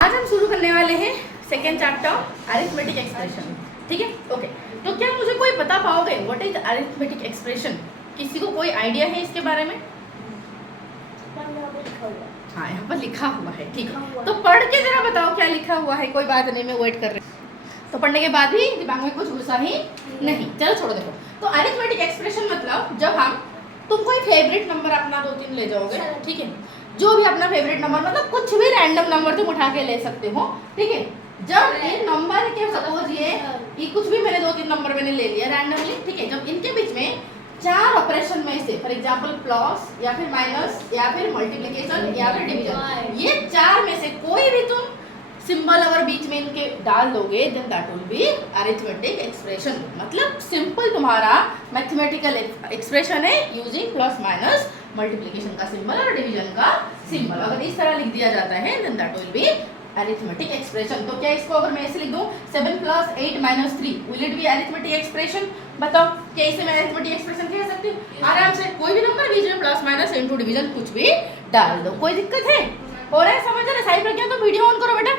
आज हम शुरू करने वाले हैं सेकेंड चैप्टर अरिथमेटिक एक्सप्रेशन। ठीक है, ओके। तो क्या मुझे कोई बता पाओगे व्हाट इज अरिथमेटिक एक्सप्रेशन? किसी को कोई आइडिया है इसके बारे में? हाँ, यहाँ पर लिखा हुआ है। ठीक है, तो पढ़ के जरा बताओ क्या लिखा हुआ है। कोई बात नहीं, मैं वेट कर रही हूँ। तो पढ़ने के बाद भी दिमाग में कुछ घुसा ही नहीं। चलो छोड़ो, देखो। तो अरिथमेटिक एक्सप्रेशन मतलब जब हम तुम कोई फेवरेट नंबर अपना 2-3 ले जाओगे, ठीक है, जो भी अपना फेवरेट नंबर, मतलब कुछ भी रैंडम नंबर तुम उठा के ले सकते हो। ठीक है, जब ये नंबर के सपोज ये कुछ भी मैंने 2-3 नंबर मैंने ले लिया रैंडमली, ठीक है, जब इनके बीच में 4 ऑपरेशन में से फॉर एग्जांपल प्लस या फिर माइनस या फिर मल्टीप्लिकेशन या फिर डिवीजन, ये 4 में से कोई भी तुम सिंबल अगर बीच में इनके डाल दोगे then that will be arithmetic expression. मतलब सिंपल तुम्हारा मैथमेटिकल एक्सप्रेशन है यूजिंग प्लस माइनस मल्टीप्लिकेशन का सिंबल और डिवीजन का सिंबल। अगर इस तरह लिख दिया जाता है then that will be arithmetic expression. तो क्या इसको अगर मैं ऐसे लिख दूं 7 + 8 - 3 will it be arithmetic expression? बताओ, क्या इसे मैं अरिथमेटिक एक्सप्रेशन कह सकती हूँ? आराम से कोई भी नंबर बीच में प्लस माइनस इनटू डिवीजन कुछ भी डाल दो, कोई दिक्कत है? हो रहा है समझ रहे? साइड पर क्या, तो वीडियो ऑन करो बेटा,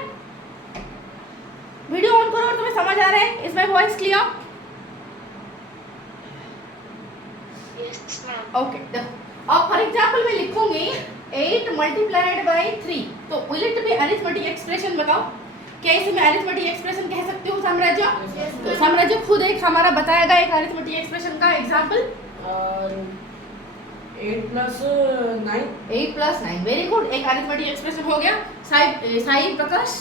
वीडियो ऑन करो और तुम्हें समझ आ रहा है? Is my voice clear? Okay, देखो अब फॉर एग्जांपल मैं लिखूंगी 8 × 3, तो will it be arithmetic expression? बताओ, क्या इसे मैं अरिथमेटिक एक्सप्रेशन कह सकती हूँ? साम्राज्य, तो साम्राज्य खुद एक हमारा बताएगा एक अरिथमेटिक एक्सप्रेशन का एग्जांपल। 8 + 9। 8 + 9, वेरी गुड, एक अरिथमेटिक एक्सप्रेशन हो गया। साई प्रकाश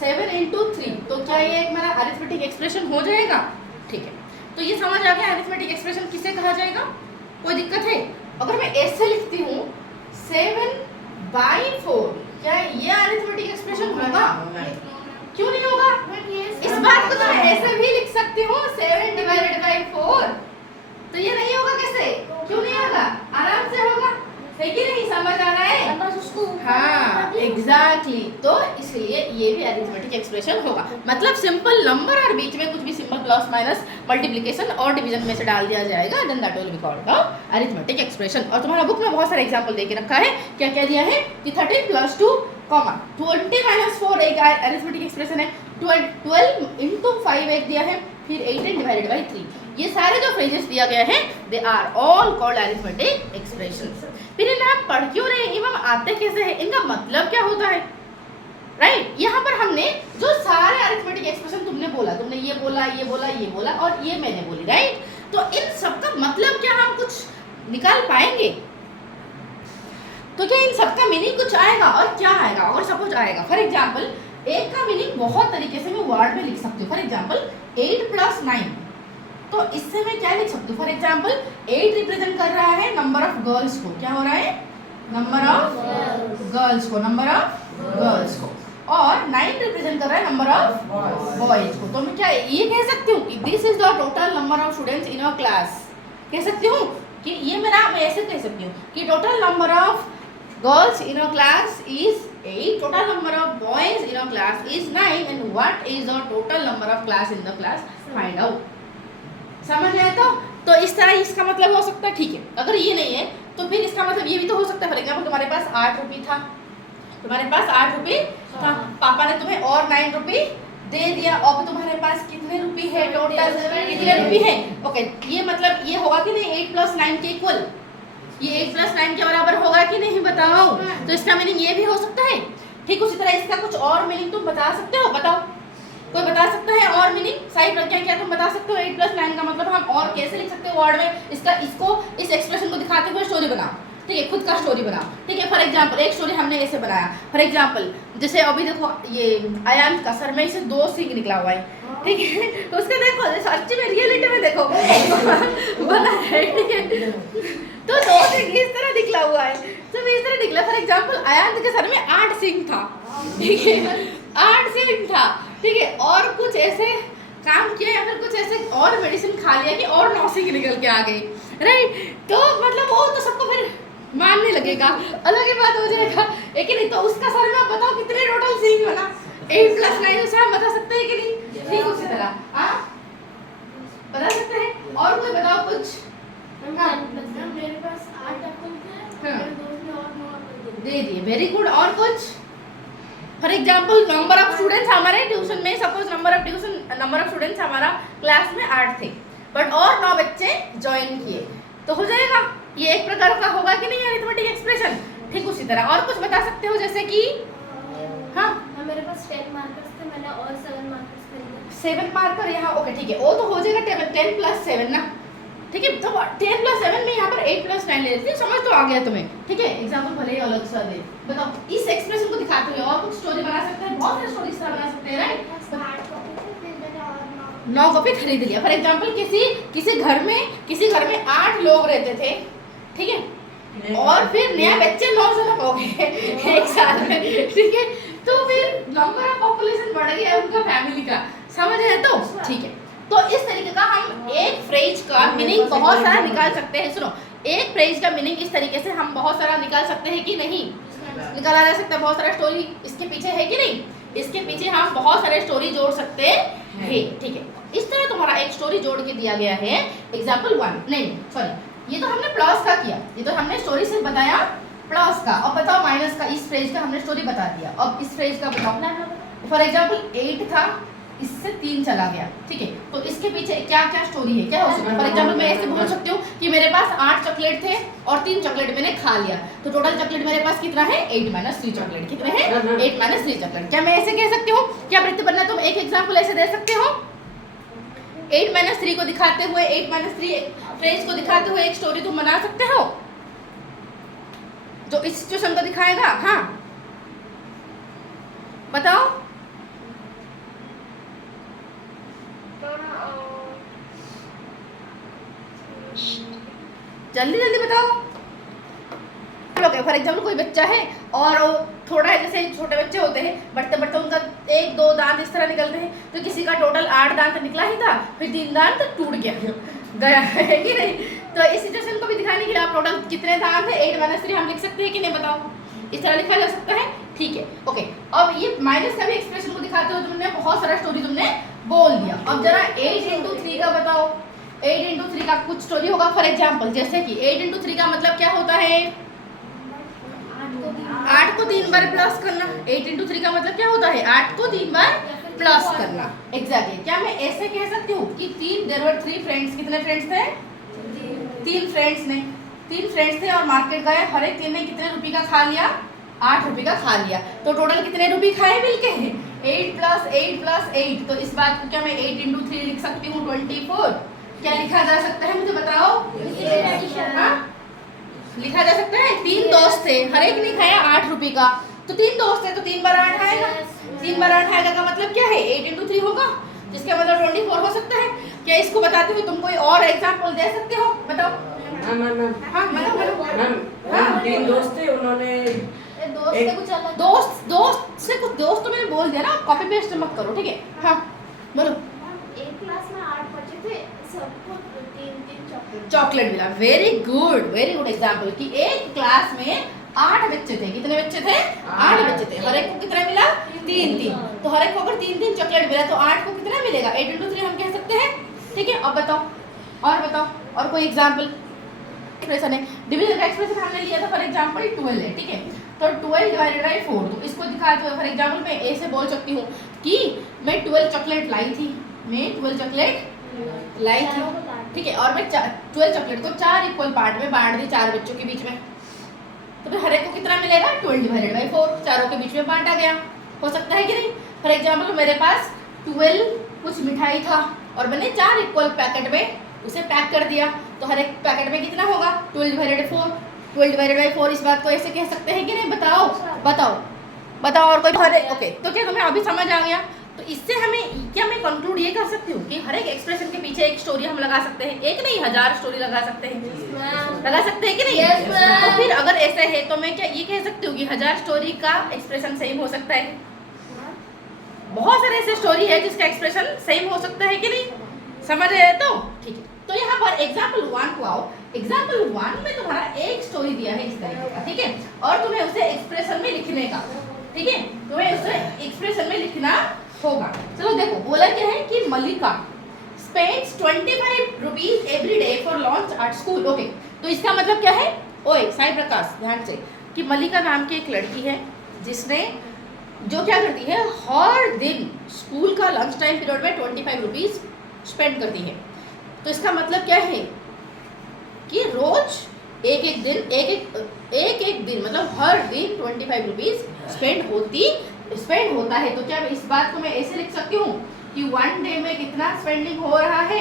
7 × 3, तो क्या ये एक मेरा अरिथमेटिक एक्सप्रेशन हो जाएगा? ठीक है, तो ये समझ आ गया अरिथमेटिक एक्सप्रेशन किसे कहा जाएगा। कोई दिक्कत है? अगर मैं ऐसे लिखती हूँ 7/4, क्या ये अरिथमेटिक एक्सप्रेशन होगा? क्यों नहीं होगा? इस बात को तो मैं ऐसे भी लिख सकती हूँ 7/4, तो ये नहीं होगा। कैसे? क्यों नहीं होगा? आराम से होगा, है कि नहीं? समझ आ रहा है? हाँ, एग्जैक्टली। तो इसलिए ये भी अरिथमेटिक एक्सप्रेशन होगा। मतलब सिंपल नंबर और बीच में कुछ भी सिंबल प्लस माइनस मल्टीप्लिकेशन और डिवीजन में से डाल दिया जाएगा then that will be called the arithmetic expression. और तुम्हारा बुक में बहुत सारे एग्जांपल दे के रखा है। क्या क्या दिया है कि 13 + 2, 20 - 4 एक अरिथमेटिक एक्सप्रेशन है, 12 × 5 एक दिया है, फिर 18 / 3। ये सारे जो फ्रेजेस दिया गया है they are all called arithmetic expressions. फिर इन्हें हम पढ़ क्यों रहे हैं, इनका आते कैसे है, इनका मतलब क्या होता है? राइट, यहाँ पर हमने जो सारे अरिथमेटिक एक्सप्रेशन तुमने बोला, तुमने ये बोला, ये बोला, ये बोला और ये मैंने बोली, राइट? तो इन सबका मतलब क्या हम कुछ निकाल पाएंगे? तो क्या इन सबका मीनिंग कुछ आएगा? और क्या आएगा? अगर सपोज आएगा फॉर एग्जाम्पल, एक का मीनिंग बहुत तरीके से मैं वर्ड में लिख सकती हूँ। फॉर एग्जाम्पल 8 + 9, तो इससे मैं क्या लिख सकती हूँ? फॉर एग्जाम्पल 8 रिप्रेजेंट कर रहा है नंबर ऑफ गर्ल्स को। क्या हो रहा है? नंबर ऑफ गर्ल्स को, नंबर ऑफ गर्ल्स को। और 9 रिप्रेजेंट कर रहा है नंबर ऑफ बॉयज को। तो मैं क्या ये कह सकती हूँ कि this is the total number of students in a class? कह सकती हूँ कि ये मेरा, मैं ऐसे कह सकती हूँ कि total number of girls in a class is 8, total number of boys in a class is 9, and what is the total number of class in the class? Find out. समझ आया? तो इस तरह इसका मतलब हो सकता है। ठीक है, अगर ये नहीं है तो फिर इसका मतलब ये भी तो हो सकता है। फॉर एग्जाम्पल तुम्हारे पास 8 रुपये था, तुम्हारे पास 8 रुपये था, पापा ने तुम्हें और 9 रुपये दे दिया, अब तुम्हारे पास कितने रुपये है टोटल? कितने रुपये है? ओके, ये मतलब ये होगा कि नहीं 8 + 9 के इक्वल? ये 8 + 9 के बराबर होगा कि नहीं? बताओ। तो इसका मीनिंग ये भी हो सकता है। ठीक उसी तरह इसका कुछ और मीनिंग तुम बता सकते हो? बताओ, कोई बता सकता है और मीनिंग? साई प्रज्ञा, क्या तुम बता सकते हो 8 + 9 का मतलब हम और कैसे लिख सकते हो वर्ड में? इसका इसको इस एक्सप्रेशन को दिखाते हुए स्टोरी बनाओ। ठीक है, खुद का स्टोरी बनाओ। ठीक है, फॉर एग्जांपल एक स्टोरी हमने ऐसे बनाया। फॉर एग्जांपल जैसे अभी देखो ये आयांश का सर में इसे 2 सिंग निकला हुआ है। ठीक है, तो उसका देखो सच्ची में रियलिटी में देखो बना है। ठीक है, तो 2 सिंग इस तरह निकला हुआ है, तो इस तरह निकला। फॉर एग्जांपल आयांश के सर में 8 सिंग था। ठीक है, 8 सिंग था। ठीक है, और कुछ ऐसे काम किया या फिर कुछ ऐसे और मेडिसिन खा लिया कि और 9 सिंग निकल के आ गई, राइट? तो मतलब वो तो सबको फिर मानने लगेगा, अलग ही बात हो जाएगा। लेकिन नहीं तो उसका सर में आप बताओ कितने टोटल सिंग बना? 8 + 9 उसे हम बता सकते हैं कि नहीं? ठीक उसी तरह बता सकते हैं। और कोई बताओ कुछ। हाँ मेरे पास 8 एप्पल थे, हाँ। मेरे दोस्त ने और 9 एप्पल दे दिए, वेरी गुड। और कुछ? For example number of students हमारे ट्यूशन में, सपोज नंबर ऑफ स्टूडेंट्स हमारा क्लास में 8 थे, बट और 9 बच्चे ज्वाइन किए, तो हो जाएगा। ये एक प्रकार का होगा कि नहीं अरिथमेटिक एक्सप्रेशन। ठीक उसी तरह और कुछ बता सकते हो, जैसे कि हाँ मेरे पास 10 मार्कर्स थे, मैंने और 7 मार्कर्स खरीदे। 7 मार्कर यहाँ, ओके ठीक है, वो तो हो जाएगा 10 + 7 ना, ठीक है। तो 10 + 7 में यहाँ पर 8 + 9 ले लेते हैं, समझ तो आ गया तुम्हें, ठीक है। एग्जाम्पल भले ही अलग सा दे, बताओ इस एक्सप्रेशन को दिखाते हुए और कुछ स्टोरी बना सकते हैं, बहुत सारी स्टोरी इस तरह बना सकते हैं, राइट। 9 कॉपी खरीद लिया। फॉर एग्जाम्पल किसी घर में 8 लोग रहते थे, ठीक है, और फिर नया बच्चे 9 जन हो गए एक साल में, ठीक है। तो फिर नंबर ऑफ पॉपुलेशन बढ़ गया उनका फैमिली का, समझ रहे हैं? तो ठीक है, तो इस तरीके का हम एक फ्रेज का मीनिंग बहुत सारा निकाल सकते हैं। सुनो, एक फ्रेज का मीनिंग इस तरीके से हम बहुत सारा निकाल सकते हैं कि नहीं, निकाला जा सकता है। बहुत सारा स्टोरी इसके पीछे है कि नहीं, इसके पीछे हम बहुत सारे स्टोरी जोड़ सकते हैं, ठीक है। इस तरह तुम्हारा एक स्टोरी जोड़ के दिया गया है। एग्जाम्पल 1, नहीं सॉरी, ये तो हमने प्लस का किया, ये तो हमने स्टोरी से बताया प्लस का। अब बताओ माइनस का, इस फ्रेज का हमने स्टोरी बता दिया, अब इस फ्रेज का बताओ। फॉर एग्जाम्पल 8 था, इससे 3 चला गया, ठीक है, तो इसके पीछे क्या क्या स्टोरी है, क्या हो सकता है? फॉर एग्जाम्पल मैं ऐसे बोल सकती हूँ कि मेरे पास 8 चॉकलेट थे और 3 चॉकलेट मैंने खा लिया, तो टोटल चॉकलेट मेरे पास कितना है? 8 - 3 चॉकलेट। कितने हैं? 8 - 3 चॉकलेट। क्या मैं ऐसे कह सकती हूँ? क्या वृत्ति बनना, तुम एक एग्जाम्पल ऐसे दे सकते हो? 8 - 3 को दिखाते हुए, 8 - 3 फ्रेज को दिखाते हुए एक स्टोरी तुम बना सकते हो जो इस सिचुएशन को दिखाएगा। हाँ बताओ, जल्दी जल्दी बताओ। फॉर एग्जाम्पल कोई बच्चा है और थोड़ा है, जैसे छोटे बच्चे होते हैं, बढ़ते बढ़ते उनका 1-2 दांत इस तरह निकलते हैं, तो किसी का टोटल 8 दांत निकला ही था, फिर 3 दांत टूट गया है कि नहीं। तो इस सिचुएशन को भी दिखाने के लिए आप टोटल कितने दांत है 8 - 3 हम लिख सकते हैं कि नहीं, बताओ। इस तरह लिखा जा सकता है, ठीक है, ओके। अब ये माइनस का भी एक्सप्रेशन को दिखाते हो तुमने, बहुत सारा स्टोरी तुमने बोल दिया। अब जरा 8 × 3 का बताओ। 8 × 3 का कुछ स्टोरी होगा। फॉर एग्जाम्पल जैसे कि 8 × 3 का मतलब क्या होता है? 8 को 3 बार प्लस करना। 8 × 3 का मतलब क्या होता है? 8 को 3 बार प्लस करना। एग्जैक्टली। क्या मैं ऐसे कह सकती हूँ कि देयर वर 3 फ्रेंड्स। कितने फ्रेंड्स थे? 3 फ्रेंड्स ने 3 फ्रेंड्स थे और मार्केट गए, हर एक 3 ने कितने रुपए का खा लिया? 8 रुपए का खा लिया। तो टोटल कितने रुपए खाए मिलके? 8 + 8 + 8। तो इस बात को क्या मैं 8 × 3 लिख सकती हूँ? 24। क्या लिखा जा सकता है, मुझे बताओ। हाँ? लिखा जा सकता है। 3 दोस्त थे, हर एक ने खाया 8 रुपए का, तो 3 दोस्त थे तो 3 बार 8 आएगा। 3 बार 8 आएगा का मतलब क्या है? 8 × 3 होगा, जिसका मतलब 24 हो सकता है। क्या इसको बताते हुए तुम कोई और एग्जाम्पल दे सकते हो? बताओ। मैम 3 दोस्त थे, उन्होंने दोस्त से कुछ दोस्त तो मैंने बोल दिया ना, कॉपी पेस्ट मत करो, ठीक है। हाँ बोलो। एक क्लास में 8 बच्चे थे, सबको 3 चॉकलेट मिला। वेरी गुड एग्जाम्पल कि एक क्लास में 8 बच्चे थे। कितने बच्चे थे? 8 बच्चे थे। हर एक को कितना मिला? 3। तो हर एक को अगर 3 चॉकलेट मिला तो 8 को कितना मिलेगा? 8 × 3 हम कह सकते हैं, ठीक है। अब बताओ, और कोई एग्जाम्पल एक्सप्रेशन है। डिवीजन का एक्सप्रेशन हमने लिया था, फॉर एग्जाम्पल 12 है, ठीक है। तो 12 / 4, तो इसको दिखाते हुए फॉर एग्जाम्पल मैं ऐसे बोल सकती हूँ कि मैं 12 चॉकलेट लाई थी, ठीक है, और मैं 12 चॉकलेट को 4 इक्वल पार्ट में बांट दी 4 बच्चों के बीच में, तो फिर हर एक को कितना मिलेगा? 12 / 4। चारों के बीच में बांटा गया। हो सकता है कि नहीं? फॉर एग्जाम्पल मेरे पास 12 कुछ मिठाई था और मैंने 4 इक्वल पैकेट में उसे पैक कर दिया, तो हर एक पैकेट में कितना होगा? 12 / 4। 12 / 4। इस बात को ऐसे कह सकते हैं कि नहीं? बताओ और कोई ओके। तो क्या तुम्हें अभी समझ आ गया? तो इससे हमें क्या मैं कंक्लूड ये कर सकती हूँ कि हर एक एक्सप्रेशन के पीछे एक स्टोरी हम लगा सकते हैं, एक नहीं 1000 स्टोरी लगा सकते हैं, लगा सकते हैं कि नहीं? तो फिर अगर ऐसा है तो मैं क्या ये कह सकती हूँ कि 1000 स्टोरी का एक्सप्रेशन सेम हो सकता है? बहुत सारे ऐसे स्टोरी है जिसका एक्सप्रेशन सेम हो सकता है कि नहीं? समझ रहे? तो ठीक है। तो यहाँ पर एग्जाम्पल 1 को आओ। एग्जाम्पल 1 में तुम्हारा एक स्टोरी दिया है इस तरीके का, ठीक है, और तुम्हें उसे एक्सप्रेशन में लिखने का, ठीक है, तुम्हें उसे एक्सप्रेशन में लिखना होगा। चलो देखो, बोला क्या है कि Mallika spends 25 rupees every day for lunch at school. Okay, तो इसका मतलब क्या है? ओए साई प्रकाश, ध्यान से, कि मलिका नाम की एक लड़की है जिसने जो क्या करती है, हर दिन स्कूल का लंच टाइम पीरियड में 25 रुपीज स्पेंड करती है। तो इसका मतलब क्या है कि रोज एक एक दिन मतलब हर दिन 25 रुपीज स्पेंड होता है। तो क्या इस बात को मैं ऐसे लिख सकती हूँ कि वन डे में कितना स्पेंडिंग हो रहा है?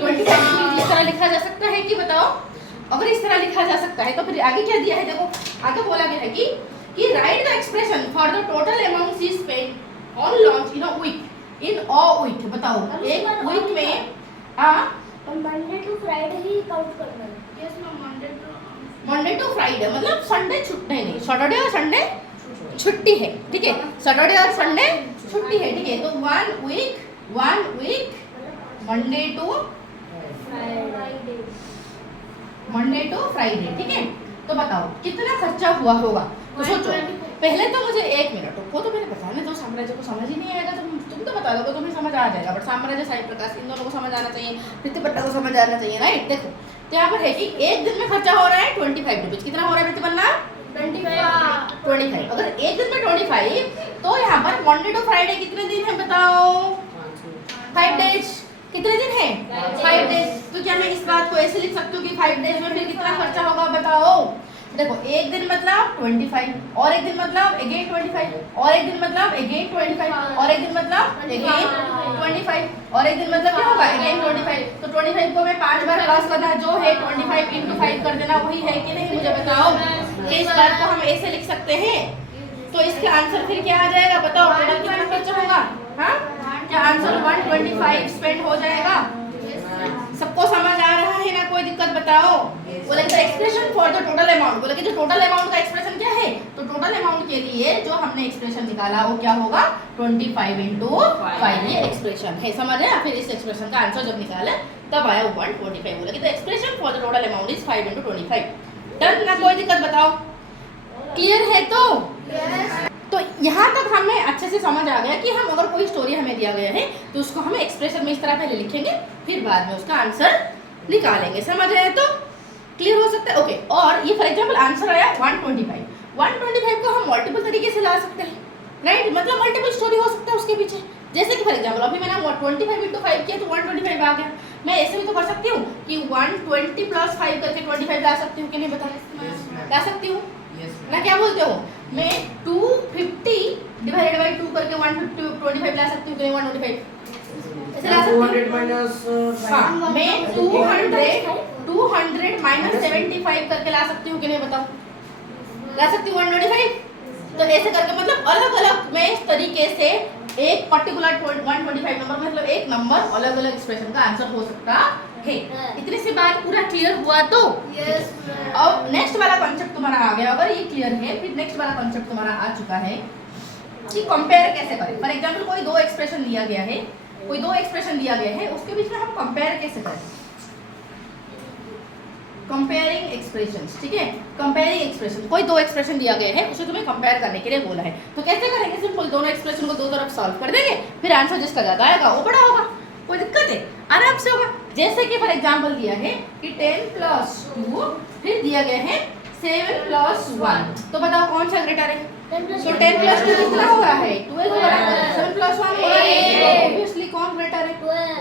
25 रुपीज। इस तरह लिखा जा सकता है कि बताओ? अगर इस तरह लिखा जा सकता है तो फिर आगे क्या दिया है? देखो आगे बोला गया है कि write the expression for the total amount she spend on lunch in a week. In a week, बताओ एक वीक में मंडे टू फ्राइडे ही काउंट करना है। Yes ma'am, Monday to Friday मतलब संडे छुट्टी नहीं, सैटरडे और संडे छुट्टी है, ठीक है? सैटरडे और संडे छुट्टी है, ठीक है? तो one week Monday to Friday, ठीक है? तो बताओ कितना खर्चा हुआ होगा? तो सोचो, पहले तो मुझे एक मिनट वो तो मैंने बताने दो, साम्राज्य को समझ ही नहीं आएगा तो तुम तो बता दोगे, तुम्हें समझ आ जाएगा, बट साम्राज्य साई प्रकाश इन दोनों को समझ आना चाहिए, प्रतिपन्ना को समझ आना चाहिए, राइट? देखो तो यहाँ पर है कि एक दिन में खर्चा हो रहा है 25 रुपीज। कितना हो रहा है प्रतिपन्ना? 25। अगर एक दिन में 25 तो यहाँ पर मंडे टू फ्राइडे कितने दिन है बताओ? 5 डेज। कितने दिन है? 5 डेज। तो क्या मैं इस बात को ऐसे लिख सकती हूँ कि 5 डेज में फिर कितना खर्चा होगा बताओ? देखो एक दिन मतलब 25 और एक दिन मतलब अगेन 25 और एक दिन मतलब अगेन 25 और एक दिन मतलब अगेन 25 और एक दिन मतलब क्या होगा? अगेन 25। तो 25 को मैं 5 बार प्लस करना, जो है 25 × 5 कर देना, वही है कि नहीं? मुझे बताओ कि इस बात को हम ऐसे लिख सकते हैं। तो इसका आंसर फिर क्या आ जाएगा बताओ? टोटल कितना खर्चा होगा? हाँ, क्या आंसर 125 स्पेंड हो जाएगा? सबको समझ आ रहा है ना? कोई दिक्कत बताओ? बोले कि expression for the total amount, बोले कि जो टोटल अमाउंट का एक्सप्रेशन क्या है? तो टोटल अमाउंट के लिए जो हमने एक्सप्रेशन निकाला वो क्या होगा? 25 × 5 ये एक्सप्रेशन है, समझ है? फिर इस एक्सप्रेशन का आंसर जब निकाले तब आया 125। बोले कि the expression for the total amount is 5 × 25। Done ना? कोई दिक्कत बताओ? क्लियर है? तो यहाँ तक हमें अच्छे से समझ आ गया कि हम अगर कोई स्टोरी हमें दिया गया है तो उसको हम एक्सप्रेशन में इस तरह पहले लिखेंगे, फिर बाद में उसका आंसर निकालेंगे। समझ आया? तो क्लियर हो सकता है? ओके। और ये फॉर एग्जांपल आंसर आया 125 को हम मल्टीपल तरीके से ला सकते हैं, राइट? मतलब मल्टीपल स्टोरी हो सकता है उसके पीछे। जैसे कि फॉर एग्जांपल अभी मैंने 25 × 5 किया तो 125 आ गया। मैं ऐसे भी तो कर सकती हूँ कि 120 + 5 करके 25 ला सकती हूँ कि नहीं? बता ला सकती हूँ ना? क्या बोलते हो? मैं 250 / 2 करके 125 ला सकती हूँ कि नहीं? 125 ऐसे ला सकती हूँ। 200 माइनस हाँ, मैं 200 - 75 करके ला सकती हूँ कि नहीं? बताओ, ला सकती हूँ 125। तो ऐसे करके मतलब अलग अलग मैं इस तरीके से एक पर्टिकुलर 125 नंबर मतलब एक नंबर अलग अलग एक्सप्रेशन का आंसर हो सकता है। इतनी सी बात पूरा क्लियर हुआ? तो यस। अब नेक्स्ट वाला कॉन्सेप्ट तुम्हारा आ गया। अगर ये क्लियर है फिर नेक्स्ट वाला कॉन्सेप्ट तुम्हारा आ चुका है कि कंपेयर कैसे करें। फॉर एग्जांपल कोई दो एक्सप्रेशन दिया गया है, उसके बीच में हम कंपेयर कैसे करें? कंपेयरिंग एक्सप्रेशंस, ठीक है? कंपेयरिंग एक्सप्रेशन, कोई दो एक्सप्रेशन दिया गया है उसे तुम्हें कंपेयर करने के लिए बोला है, तो कैसे करेंगे? सिंपल, दोनों एक्सप्रेशन को दो तरफ सॉल्व कर देंगे, फिर आंसर जिसका ज्यादा आएगा वो बड़ा होगा। कोई दिक्कत है? आराम से होगा। जैसे कि फॉर एग्जांपल दिया है कि 10 + 2, फिर दिया गया है 7 + 1, तो बताओ कौन सा ग्रेटर है? तो 10 + 2 कितना हो रहा है? 12 हो रहा है। 7 + 1 हो रहा है, ऑब्वियसली कौन ग्रेटर है? 12।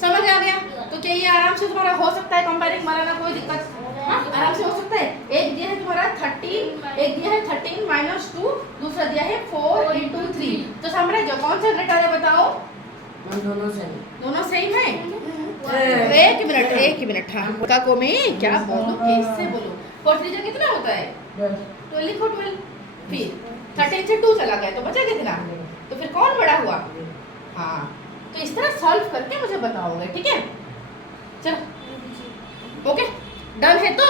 समझ आ गया? तो क्या ये आराम से तुम्हारा हो सकता है कंपेयरिंग वाला ना? कोई दिक्कत? हाँ, आराम से हो सकता है। एक दिया है तुम्हारा 13, एक दिया है 13 - 2, दूसरा दिया है 4 × 3, तो साम्राज्य कौन सा ग्रेटर है बताओ? दोनों सेम है। एक मिनट हाँ, का को मैं क्या बोलूं, कैसे बोलूं? 4 × 3 कितना होता है? 12 लिखो 12। फिर 13 से 2 चला गया तो बचा कितना? तो फिर कौन बड़ा हुआ? हाँ, तो इस तरह सॉल्व करके मुझे बताओगे, ठीक है? चलो ओके, डन है? तो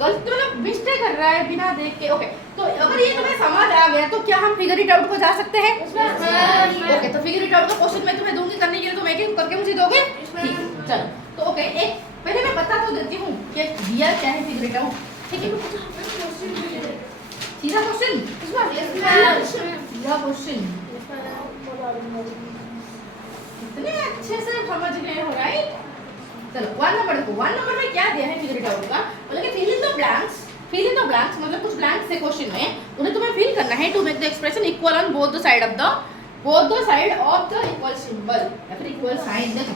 गलती मतलब मिस्टेक कर रहा है बिना देख के। ओके, तो अगर ये तुम्हें समझ आ गया तो क्या हम फिगर इट आउट को जा सकते हैं? ओके, तो फिगर इट आउट का क्वेश्चन मैं तुम्हें दूंगी करने के लिए, तुम एक एक करके मुझे दोगे? ठीक है, चलो। तो ओके, एक पहले मैं बता तो देती हूँ कि दिया क्या है फिगर इट आउट, ठीक है? सीधा क्वेश्चन, सीधा क्वेश्चन। कितने अच्छे से समझ गए हो, राइट? चलो 1 नंबर देखो, 1 नंबर में क्या दिया है फिगर इट आउट का, बोला कि fill in the blanks. Fill in the blanks मतलब कुछ ब्लैंक्स है क्वेश्चन में, उन्हें तुम्हें फिल करना है to make the expression equal on both the side of the equal symbol या फिर इक्वल साइन। देखो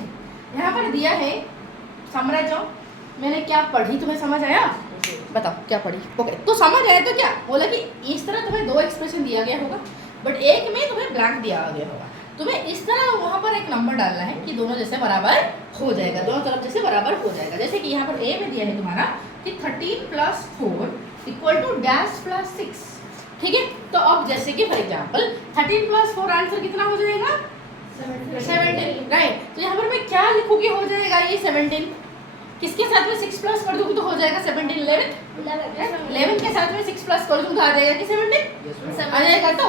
यहाँ पर दिया है समराइज, मैंने क्या पढ़ी तुम्हें समझ आया? बताओ क्या पढ़ी? ओके तो समझ आया तो क्या बोला कि इस तरह तुम्हें दो एक्सप्रेशन दिया गया होगा, बट एक में तुम्हें ब्लैंक दिया गया होगा। तुम्हें इस तरह वहाँ पर एक नंबर डालना है कि दोनों जैसे बराबर हो जाएगा, दोनों तरफ जैसे बराबर हो जाएगा। जैसे कि यहाँ पर ए में दिया है तुम्हारा कि 13 + 4 इक्वल टू डैश + 6, ठीक है? तो अब जैसे कि फॉर एग्जाम्पल 13 + 4 आंसर कितना हो जाएगा? 17, राइट? तो यहाँ पर मैं क्या लिखूंगी हो जाएगा ये 17, किसके साथ में 6 प्लस कर दूंगी तो हो जाएगा 17, 11 के साथ में 6 प्लस कर दूंगी तो आ जाएगा कि 17 आ जाएगा। तो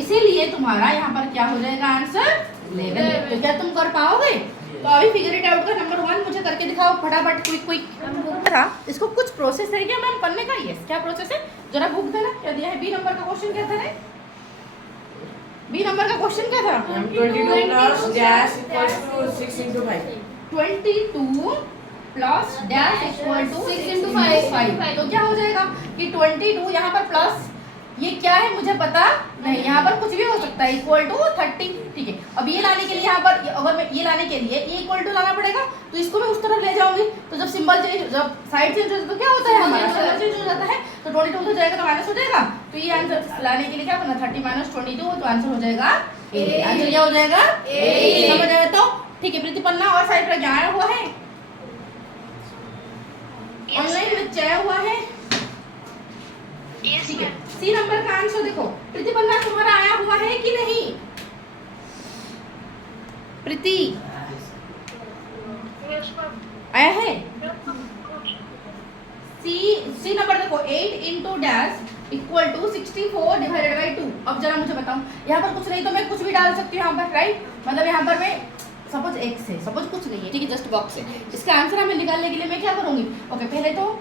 इसीलिए तुम्हारा यहाँ पर क्या हो जाएगा आंसर 11। तो क्या तुम कर पाओगे? तो अभी फिगर इट आउट का नंबर 1 मुझे करके दिखाओ फटाफट, क्विक। था इसको कुछ प्रोसेस है क्या मैम करने का? यस, क्या प्रोसेस है जरा बुक देना। क्या दिया है? बी नंबर का क्वेश्चन क्या था? बी नंबर का क्वेश्चन क्या था? 22 plus dash equals to 6 into 5. 22 plus dash equal to 6 into 5। तो क्या हो जाएगा कि 22 यहाँ पर प्लस ये क्या है मुझे पता नहीं, यहाँ पर कुछ भी हो सकता है, इक्वल टू 30, ठीक है? अब ये लाने के लिए यहाँ पर अगर मैं ये लाने के लिए ये इक्वल टू लाना पड़ेगा, तो इसको मैं उस तरफ ले जाऊंगी। तो जब सिंबल चेंज, जब साइड चेंज होता है तो क्या होता है हमारा सिंबल चेंज हो जाता है। तो 22 हो जाएगा तो माइनस हो जाएगा। तो ये आंसर लाने के लिए क्या करना, 30 - 22, तो आंसर हो जाएगा 8। आंसर क्या हो जाएगा 8। समझ आया? तो ठीक है प्रतिपन्ना और साइड पर क्या आया हुआ है? ऑनलाइन में चया हुआ है, ठीक है? सी नंबर का आंसर देखो, प्रतिपन्ना तुम्हारा आया हुआ है कि नहीं? प्रीति आया है? सी नंबर देखो 8 into dash equal to 64 divided by 2। अब जरा मुझे बताओ, यहाँ पर कुछ नहीं तो मैं कुछ भी डाल सकती हूँ यहाँ पर, राइट? मतलब यहाँ पर मैं सपोज x है, सपोज कुछ नहीं है, ठीक है? जस्ट बॉक्स है। इसका आंसर हमें निकालने के लिए मैं क्या करूँगी? ओके पहले तो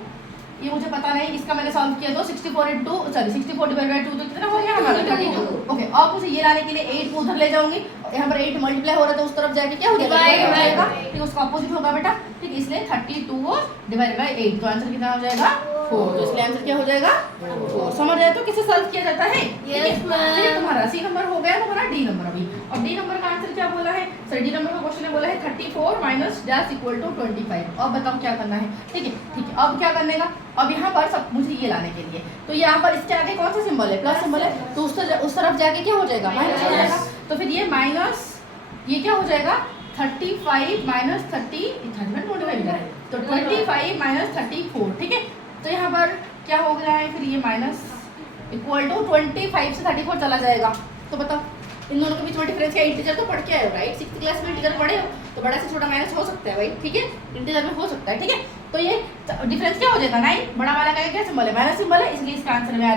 ये मुझे पता नहीं, इसका मैंने सॉल्व किया तो 64 डिवाइड बाई 2 तो कितना हो गया हमारा 32। ओके अब मुझे ये लाने के लिए 8 को उधर ले जाऊंगी, यहाँ पर 8 मल्टीप्लाई हो रहा है तो उस तरफ जाके क्या हो जाएगा, ठीक उसका ऑपोजिट होगा बेटा, ठीक? इसलिए 32 डिवाइड बाई 8 तो आंसर कितना हो जाएगा 4। तो इसलिए आंसर क्या हो जाएगा 4। समझ आया? तो किसे सॉल्व किया जाता है? फिर तुम्हारा सी नंबर हो गया, तुम्हारा डी नंबर। अभी अब डी नंबर का आंसर क्या बोला है? सर डी नंबर का क्वेश्चन ने बोला है 34 माइनस डैश इक्वल टू 25। अब बताओ क्या करना है? ठीक है, ठीक है। अब क्या करने का? अब यहाँ पर सब मुझे ये लाने के लिए, तो यहाँ पर इसके आगे कौन सा सिंबल है? प्लस सिंबल है, तो उस तरफ जाके क्या हो जाएगा? माइनस हो जाएगा। तो फिर ये माइनस ये क्या हो जाएगा 35 माइनस 30 तो 25 माइनस 34, ठीक है? तो यहाँ पर क्या हो गया है फिर ये माइनस इक्वल टू 25 से 34 चला जाएगा। तो बताओ इन दोनों के बीच में डिफरेंस क्या? इंटीजर तो पढ़ के आए हो, राइट? 6th क्लास में इंटीजर पढ़े हो तो बड़ा से छोटा माइनस हो सकता है भाई, ठीक है? इंटीजर में हो सकता है, ठीक है? तो ये डिफरेंस क्या हो जाएगा 9, बड़ा वाला का क्या सिंबल है? माइनस सिंबल है, इसलिए इसका आंसर में आ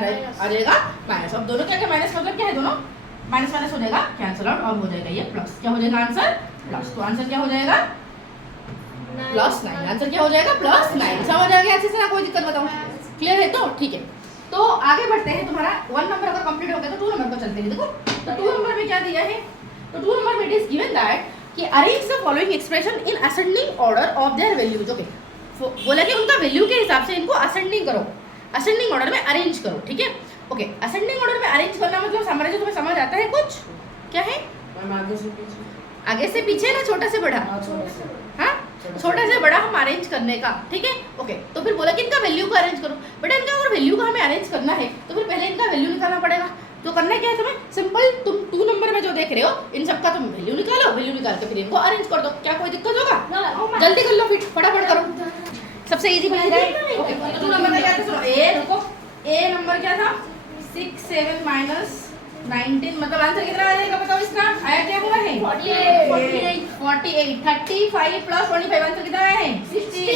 जाएगा माइनस। अब दोनों क्या माइनस मतलब क्या है? दोनों माइनस माइनस हो जाएगा, कैंसिल आउट, और हो जाएगा ये प्लस। क्या हो जाएगा आंसर? प्लस। तो आंसर क्या हो जाएगा +9। आंसर क्या हो जाएगा +9। समझ आ गया अच्छे से ना? कोई दिक्कत बताओ? क्लियर है? तो ठीक है, तो आगे बढ़ते हैं। तुम्हारा 1 नंबर अगर कंप्लीट हो गया तो 2 नंबर पर चलते हैं। देखो तो 2 नंबर में क्या दिया है? तो 2 नंबर में इट इज गिवन दैट कि arrange the following expression in ascending order of their values. Okay बोला कि उनका वैल्यू के हिसाब से इनको असेंडिंग करो, असेंडिंग ऑर्डर में अरेंज करो, ठीक है? ओके असेंडिंग ऑर्डर में अरेंज करना मतलब समझो, तुम्हें समझ आता है कुछ? क्या है? आगे से पीछे ना छोटा से बड़ा? हाँ छोटा से बड़ा हम अरेंज करने का, ठीक है? ओके तो फिर बोला कि इनका वैल्यू को अरेंज करो। बेटा इनका अगर वैल्यू को हमें अरेंज करना है तो फिर पहले इनका वैल्यू निकालना पड़ेगा। तो करना क्या है तुम्हें? सिंपल, तुम 2 नंबर में जो देख रहे हो इन सबका तुम वैल्यू निकालो, वैल्यू निकाल के फिर इनको अरेंज कर दो। क्या कोई दिक्कत होगा? जल्दी कर लो, फिर फटाफट करो, सबसे इजी बन जाए। ओके तो 2 नंबर का क्या था? सुनो ए, रुको, ए नंबर क्या था? 6 7 माइनस 19 मतलब आंसर कितना आ जाएगा बताओ? इसका आया क्या हुआ है? 48 35 प्लस 25 आंसर कितना आया है? 60।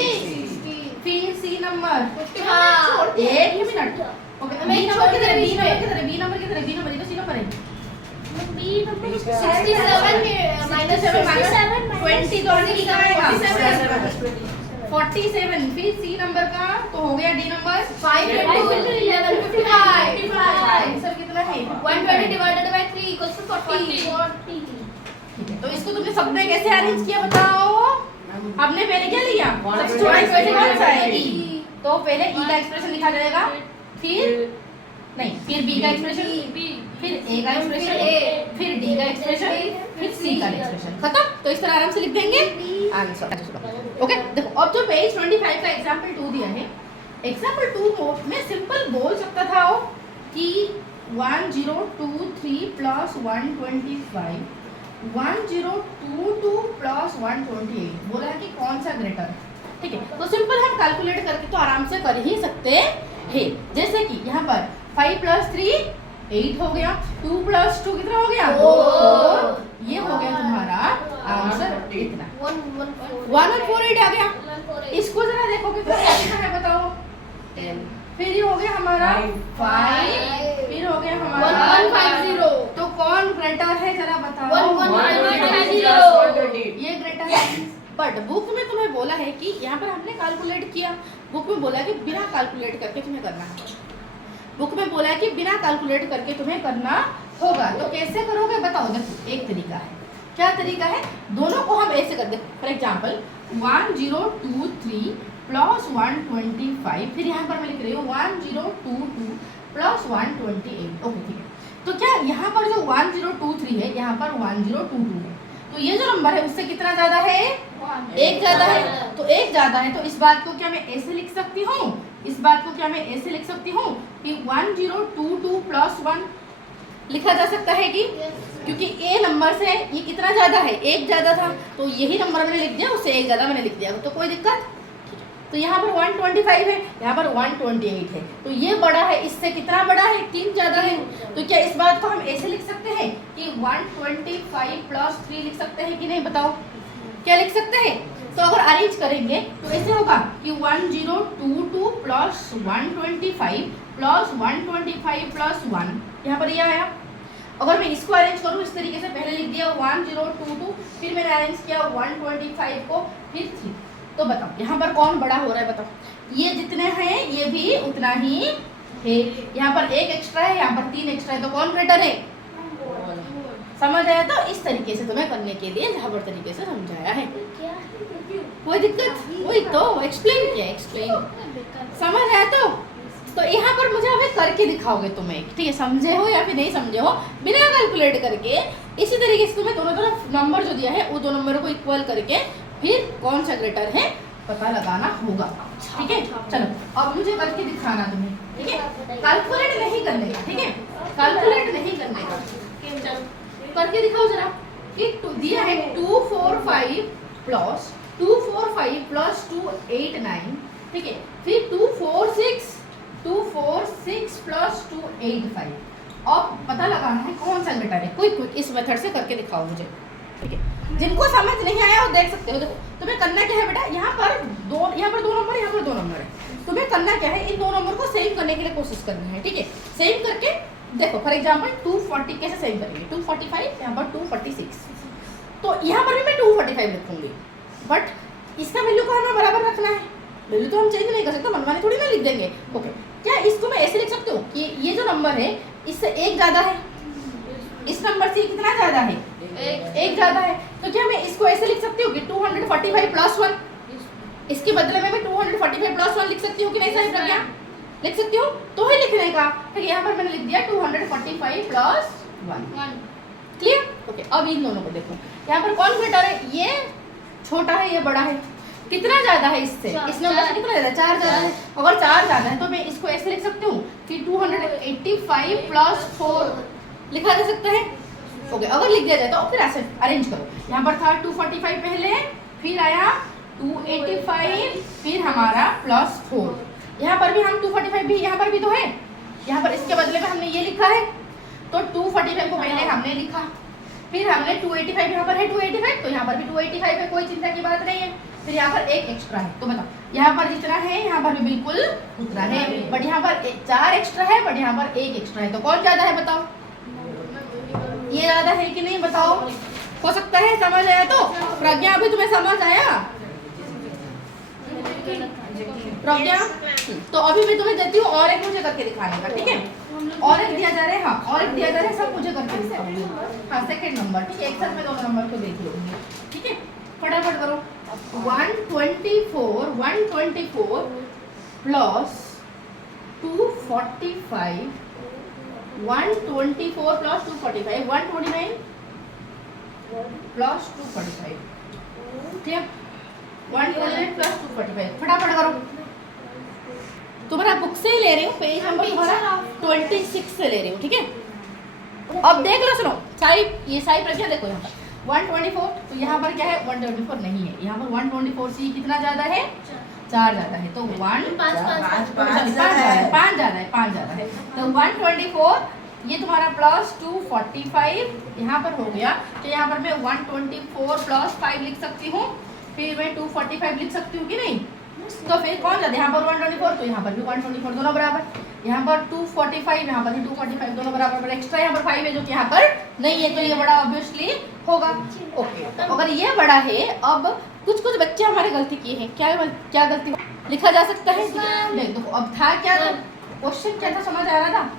फिर C number 1 minute. Okay B number किधर है? बी नंबर किधर है? बी नंबर किधर है? बी नंबर ये तो सी नंबर है। बी नंबर 67 माइनस 20 तो आने कितना आएगा? 47। फिर सी नंबर का तो हो गया डी नंबर 5 into 11 55। आंसर कितना है? 120 divided by 3 equals to 40. ठीक है, तो इसको तुमने सब में कैसे अरेंज किया बताओ? आपने पहले क्या लिया? सबसे छोटा एक्सप्रेशन कौन सा है? ई। तो पहले ई का एक्सप्रेशन लिखा जाएगा, फिर बी का एक्सप्रेशन, फिर ए का एक्सप्रेशन, फिर डी का एक्सप्रेशन, फिर सी का एक्सप्रेशन। खत्म। तो इस तरह आराम से लिख देंगे आंसर। ओके, देखो अब जो पेज 25 का एग्जांपल 2 दिया है, एग्जांपल 2 में सिंपल बोल सकता था वो कि 1023 प्लस 125 1022 प्लस 128 बोला है कि कौन सा ग्रेटर है। ठीक है, तो सिंपल हम कैलकुलेट करके तो आराम से कर ही सकते हैं। जैसे कि यहाँ पर 5 + 3 8 हो गया, 2 + 2 कितना हो गया? 4। ये हो गया तुम्हारा आंसर इतना 148 आ गया। इसको जरा देखोगे तो कितना है बताओ? 10। फिर ये हो गया हमारा 5, फिर हो गया हमारा 1150। तो कौन ग्रेटर है जरा बताओ? 1150। ये ग्रेटर है। बट बुक में तुम्हें बोला है कि यहाँ पर हमने कैलकुलेट किया, बुक में बोला है कि बिना कैलकुलेट करके तुम्हें करना है। बुक में बोला है कि बिना कैलकुलेट करके तुम्हें करना होगा। तो कैसे करोगे बताओ? देखो एक तरीका है। क्या तरीका है? दोनों को हम ऐसे कर दे। फॉर एग्जाम्पल 1023 प्लस 125, फिर यहाँ पर मैं लिख रही हूँ 1022 प्लस 128। ओके ठीक है, तो क्या यहाँ पर जो 1023 है, यहाँ पर 1022 है, तो ये जो नंबर है उससे कितना ज्यादा है? एक ज्यादा है। तो एक ज्यादा है, तो इस बात को क्या मैं ऐसे लिख सकती हूँ? इस बात को क्या मैं ऐसे लिख सकती हूँ कि 1022 प्लस 1 लिखा जा सकता है कि क्योंकि ए नंबर से ये कितना ज्यादा है? एक ज्यादा था, तो यही नंबर मैंने लिख दिया, उससे एक ज्यादा मैंने लिख दिया, तो कोई दिक्कत। तो यहाँ पर 125 है, यहाँ पर 128 है, तो ये बड़ा है, इससे कितना बड़ा है? 3 ज्यादा है। तो क्या इस बात को हम ऐसे लिख सकते हैं कि 125 प्लस 3 लिख सकते हैं कि नहीं बताओ? क्या लिख सकते हैं? तो अगर अरेंज करेंगे तो ऐसे होगा कि 1022 प्लस 125 प्लस 125 प्लस 1, यहाँ पर ये आया। अगर मैं इसको अरेंज करूँ इस तरीके से, पहले लिख दिया 1022, फिर मैंने अरेंज किया 125 को, फिर 3, तो बताओ यहाँ पर कौन बड़ा हो रहा है? बताओ, ये जितने हैं ये भी उतना ही है। यहाँ पर एक एक्स्ट्रा है, यहाँ पर 3 एक्स्ट्रा है, तो कौन ग्रेटर है? समझ आया? तो इस तरीके से तुम्हें करने के लिए झाबर तरीके से समझाया है। कोई दिक्कत? वही तो एक्सप्लेन किया, एक्सप्लेन। समझ आया? तो यहाँ पर मुझे अभी करके दिखाओगे तुम्हें, ठीक है? समझे हो या फिर नहीं समझे हो, बिना कैलकुलेट करके इसी तरीके से तुम्हें दोनों तरफ नंबर जो दिया है वो दो नंबर को इक्वल करके फिर कौन सा ग्रेटर है पता लगाना होगा। ठीक है, चलो अब मुझे करके दिखाना तुम्हें, ठीक है? कैलकुलेट नहीं करने का, ठीक है? कैलकुलेट नहीं करने का, करके दिखाओ जरा। कि दिया है 245 प्लस 245 प्लस 289, ठीक है? फिर 246 प्लस 285। अब पता लगाना है कौन सा ग्रेटर है। क्विक इस मेथड से करके दिखाओ मुझे, ठीक है? जिनको समझ नहीं आया वो देख सकते हो। देखो तुम्हें करना क्या है बेटा, यहाँ पर दो नंबर, यहाँ पर दो नंबर है। तुम्हें करना क्या है, इन दो नंबर को सेम करने के लिए कोशिश करनी है, ठीक है? सेम करके देखो, फॉर एग्जांपल 240 कैसे सेम करेंगे? 245, यहाँ पर 246, तो यहाँ पर भी मैं 245 लिखूंगी, बट इसका वैल्यू को हमें बराबर रखना है। वैल्यू तो हम चेंज नहीं कर सकते, मनमानी थोड़ी ना लिख देंगे। ओके, क्या इसको मैं ऐसे लिख सकती हूँ कि ये जो नंबर है इससे एक ज़्यादा है, इस नंबर से कितना ज़्यादा है? एक ज़्यादा है। तो क्या मैं इसको ऐसे लिख सकती हूँ कि 245 प्लस 1, इसके बदले में मैं 245 प्लस 1 लिख सकती हूँ कि नहीं? सही प्रज्ञा, लिख सकती हूँ? तो ही लिखने का, ठीक है? यहाँ पर मैंने लिख दिया 245 प्लस 1। क्लियर? ओके, अब इन दोनों को देखो, यहाँ पर कौन ग्रेटर है? ये छोटा है, ये बड़ा है। कितना ज्यादा है इससे? इस नंबर से कितना ज्यादा? 4 ज्यादा है। अगर 4 ज्यादा है तो मैं इसको ऐसे लिख सकती हूँ कि 285 प्लस 4 लिखा जा सकता है। ओके, अगर लिख दिया जाए तो फिर ऐसे अरेंज करो। यहाँ पर था 245 पहले, फिर आया 285, फिर हमारा प्लस 4। यहाँ पर भी हम 245 भी यहाँ पर भी तो है, यहाँ पर इसके बदले में हमने ये लिखा है, तो 245 को पहले हमने लिखा, फिर हमने 285 यहाँ पर है 285, तो यहाँ पर भी 285 है, कोई चिंता की बात नहीं है। फिर यहाँ पर एक एक्स्ट्रा है, तो बताओ यहाँ पर जितना है यहाँ पर भी बिल्कुल उतना है, बट यहाँ पर 4 एक्स्ट्रा है, बट यहाँ पर 1 एक्स्ट्रा है, तो कौन ज्यादा है बताओ? ये ज्यादा है कि नहीं बताओ? हो सकता है समझ आया? तो प्रज्ञा अभी तुम्हें समझ आया? रॉक गया। तो अभी मैं तुम्हें देती हूँ और एक मुझे करके दिखाने का, ठीक है? और एक दिया जा रहा है, हाँ और एक दिया जा रहा है, सब मुझे करके दिखाऊंगी। हाँ सेकंड नंबर, ठीक है? एक साथ में दोनों नंबर को देख लूंगी, ठीक है? फटाफट करो। 124 प्लस 245, 124 प्लस 245, 129 प्लस 245, ठीक है? 129 प्लस 245, फटाफट करो। तुम्हारा बुक से ही ले रही हूँ, पेज नंबर तुम्हारा 26 से ले रही हूँ, ठीक है? अब देख लो, सुनो साई, ये साई प्रज्ञा देखो यहाँ पर 124, तो यहाँ पर क्या है 124 नहीं है, यहाँ पर 124 से कितना ज्यादा है, 4 ज्यादा है, तो 5 ज्यादा है, तो 124 ये तुम्हारा प्लस 245 यहाँ पर हो गया, तो यहाँ पर मैं 124 प्लस 5 लिख सकती हूँ, फिर मैं 245 लिख सकती हूँ कि नहीं? तो फिर कौन ज्यादा, यहाँ पर 124 तो यहाँ पर भी 124 दोनों बराबर, यहाँ पर 245 यहाँ पर भी 245 दोनों बराबर, पर एक्स्ट्रा यहाँ पर 5 है जो कि यहाँ पर नहीं है, तो ये बड़ा ऑब्वियसली होगा। ओके, तो अगर ये बड़ा है, अब कुछ बच्चे हमारे गलती किए हैं, क्या गलती लिखा जा सकता है? नहीं देखो, अब था क्या, तो क्वेश्चन क्या था समझ आ रहा था?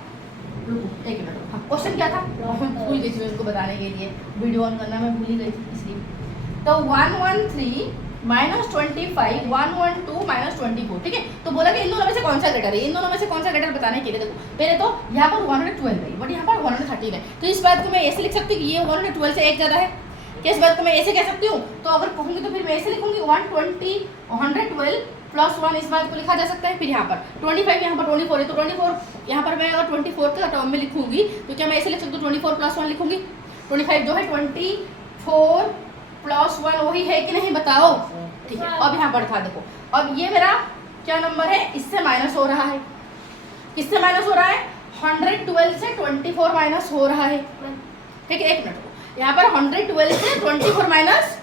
एक मिनट, हाँ क्वेश्चन क्या था भूल गई थी मैं उनको बताने के लिए, वीडियो ऑन करना मैं भूल ही गई थी इसलिए। तो 113 -25, 112 -24, ठीक है? तो बोला कि इन दोनों में से कौन सा ग्रेटर है, इन दोनों में से कौन सा ग्रेटर बताने के लिए देखो, पहले तो यहाँ पर 112 है बट यहाँ पर 113 है, तो इस बात को मैं ऐसे लिख सकती हूँ कि ये 112 से एक ज़्यादा है, क्या इस बात को मैं ऐसे कह सकती हूँ? तो अगर कहूँगी तो फिर मैं ऐसे लिखूंगी 112 प्लस 1, इस बात को लिखा जा सकता है। फिर यहाँ पर 25 यहाँ पर 24 है, तो 24 यहाँ पर मैं अगर 24 का टर्म में लिखूंगी तो क्या मैं ऐसे लिख सकती हूँ 24 प्लस 1 लिखूंगी? 25 जो है 24 प्लस 1 वही है कि नहीं बताओ? ठीक है, अब यहाँ पर था देखो, अब ये मेरा क्या नंबर है, इससे माइनस हो रहा है, किससे माइनस हो रहा है? 112 से 24 माइनस हो रहा है, ठीक है? एक मिनट, यहाँ पर 112 से 24 माइनस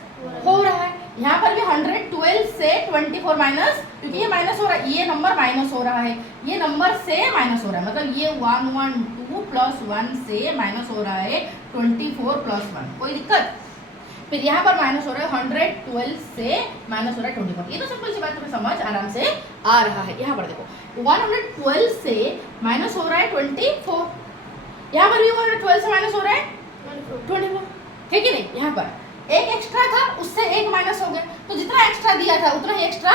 हो रहा है, यहाँ पर भी 112 से 24 माइनस, क्योंकि ये माइनस हो रहा है, ये नंबर माइनस हो रहा है, ये नंबर से माइनस हो रहा है, मतलब ये 112 प्लस 1 से माइनस हो रहा है 24 प्लस 1, कोई दिक्कत? फिर यहाँ पर माइनस हो रहा है 112 से माइनस हो रहा है 24, ये तो सिंपल सी बात तुम्हें समझ आराम से आ रहा है। यहाँ पर देखो 112 से माइनस हो रहा है 24, यहाँ पर भी 112 से माइनस हो रहा है 24, है कि नहीं? यहाँ पर एक एक्स्ट्रा था, उससे एक माइनस हो गया, तो जितना एक्स्ट्रा दिया था उतना ही एक्स्ट्रा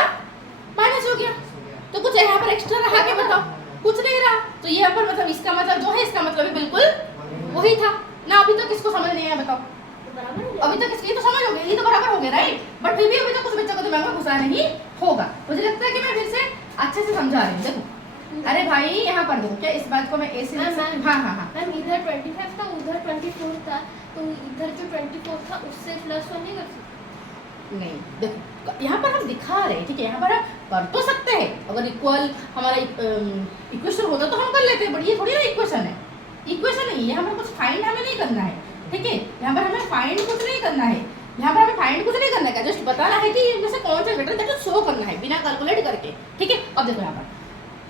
माइनस हो गया, तो कुछ यहाँ पर एक्स्ट्रा रहा क्या बताओ? कुछ नहीं रहा, तो यहाँ पर मतलब इसका मतलब जो है, इसका मतलब बिल्कुल वही था ना। अभी तक किसको समझ नहीं आया बताओ? अभी तक इसकी तो समझ हो गई, ये तो बराबर हो गया राइट, बट फिर भी अभी तक कुछ बच्चों को दिमाग में घुसा नहीं होगा। मुझे लगता है कि मैं फिर से अच्छे से समझा रही हूँ। देखो अरे भाई यहाँ पर देखो, क्या इस बात को मैं ऐसे हाँ मैम इधर 25 था, उधर 24 था, तो इधर जो 24 था उससे प्लस 1 नहीं कर सकते? नहीं, देखो यहाँ पर हम दिखा रहे हैं, ठीक है? यहाँ पर हम कर तो सकते हैं, अगर इक्वल हमारा इक्वेशन होता तो हम कर लेते हैं, बट ये थोड़ी ना इक्वेशन है, इक्वेशन नहीं, यहाँ पर कुछ फाइंड हमें नहीं करना है, ठीक है? यहाँ पर हमें फाइंड कुछ नहीं करना है, यहाँ पर हमें फाइंड कुछ नहीं करना है, जस्ट बताना है कि इनमें से कौन सा ग्रेटर दैट शो करना है बिना कैलकुलेट करके, ठीक है? अब देखो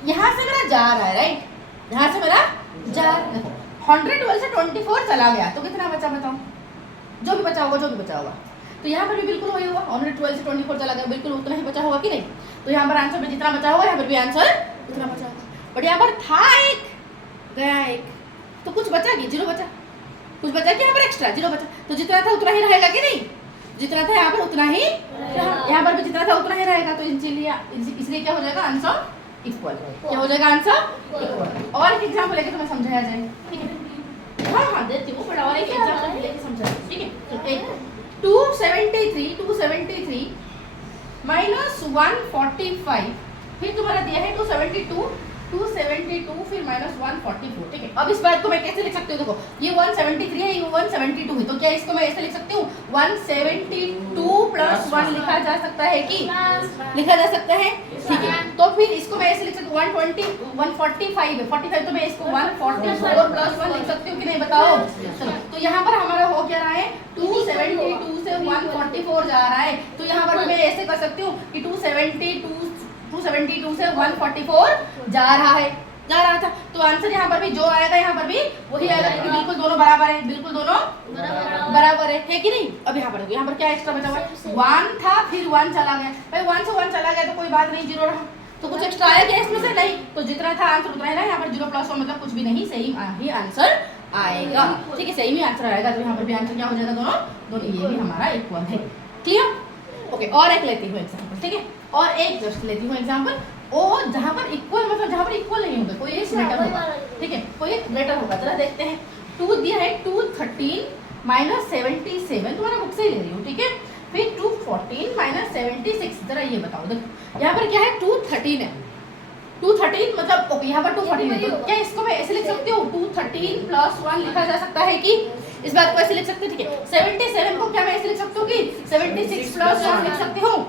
यहाँ से मेरा जा रहा है राइट, यहाँ से मेरा जा रहा है, देखो 112 से 24 चला गया तो कितना बचा बताओ? जो भी बचा होगा, तो यहाँ पर भी बिल्कुल वही होगा, 112 से 24 चला गया, बिल्कुल उतना ही बचा होगा कि नहीं? तो यहाँ पर आंसर में जितना बचा होगा यहाँ पर भी आंसर उतना बचा होगा, बट यहाँ पर था एक, गया एक, तो कुछ बचा कि 0 बचा, कुछ बचा कि यहाँ पर एक्स्ट्रा 0 बचा, तो जितना था उतना ही रहेगा कि नहीं? जितना था यहाँ पर उतना ही, यहाँ पर भी जितना था उतना ही रहेगा, तो इसलिए क्या हो जाएगा आंसर इक्वल, क्या हो जाएगा आंसर इक्वल। और एक एग्जांपल लेके तुम्हें समझाया जाए, ठीक है? हाँ देती हूँ, बड़ा और एक एग्जांपल लेके समझाया, ठीक है? एक 273 माइनस 145, फिर तुम्हारा दिया है 272 फिर माइनस 144, ठीक है? अब इस बात को मैं कैसे लिख सकती हूँ? देखो ये 173 है, ये 172 है, तो क्या इसको मैं ऐसे लिख सकती हूँ 172 प्लस 1 लिखा जा सकता है कि लिखा जा सकता है, ठीक है? तो फिर इसको मैं ऐसे लिख सकती हूँ 145 है, 45 तो मैं इसको 144 प्लस 1 लिख सकती हूँ कि नहीं बताओ? चलो, तो यहाँ पर हमारा हो क्या रहा है 272 से 144 जा रहा है, तो यहाँ पर मैं ऐसे कर सकती हूँ कि 272 से 144 जा रहा है, जा रहा था, तो आंसर यहाँ पर भी जो आएगा यहाँ पर भी वही आएगा, क्योंकि बिल्कुल दोनों बराबर है, बिल्कुल दोनों बराबर है कि नहीं। अब यहाँ पर क्या एक्स्ट्रा बचा हुआ है, 1 था फिर 1 चला गया, भाई 1 से 1 चला गया तो कोई बात नहीं, 0 रहा, तो कुछ एक्स्ट्रा आया क्या इसमें से, नहीं, तो जितना था आंसर उतना ही रहा। यहाँ पर 0 + 1 मतलब कुछ भी नहीं, सही ही आंसर आएगा, ठीक है, सही में आंसर आएगा। तो यहाँ पर भी आंसर क्या हो जाएगा, दोनों ये भी हमारा इक्वल है, क्लियर। ओके, और एक लेती हूँ एग्जाम्पल, ठीक है, और एक जस्ट लेती हूँ एग्जाम्पल, और जहाँ पर इक्वल मतलब जहाँ पर इक्वल नहीं होगा, कोई एक ग्रेटर होगा, ठीक है, कोई एक ग्रेटर होगा। जरा देखते हैं, 2 दिया है, 213 - 77, तुम्हारा बुक से ही ले रही हूँ, ठीक है, फिर 214 - 76, जरा ये बताओ, देखो यहाँ पर क्या है, 213 है, 213 मतलब ओके, यहाँ पर 214 है, तो क्या इसको मैं ऐसे लिख सकती हूँ, 213 + 1 लिखा जा सकता है कि इस बात को ऐसे लिख सकते हैं, ठीक है। 77 को क्या मैं ऐसे लिख सकती हूँ कि 76 + 1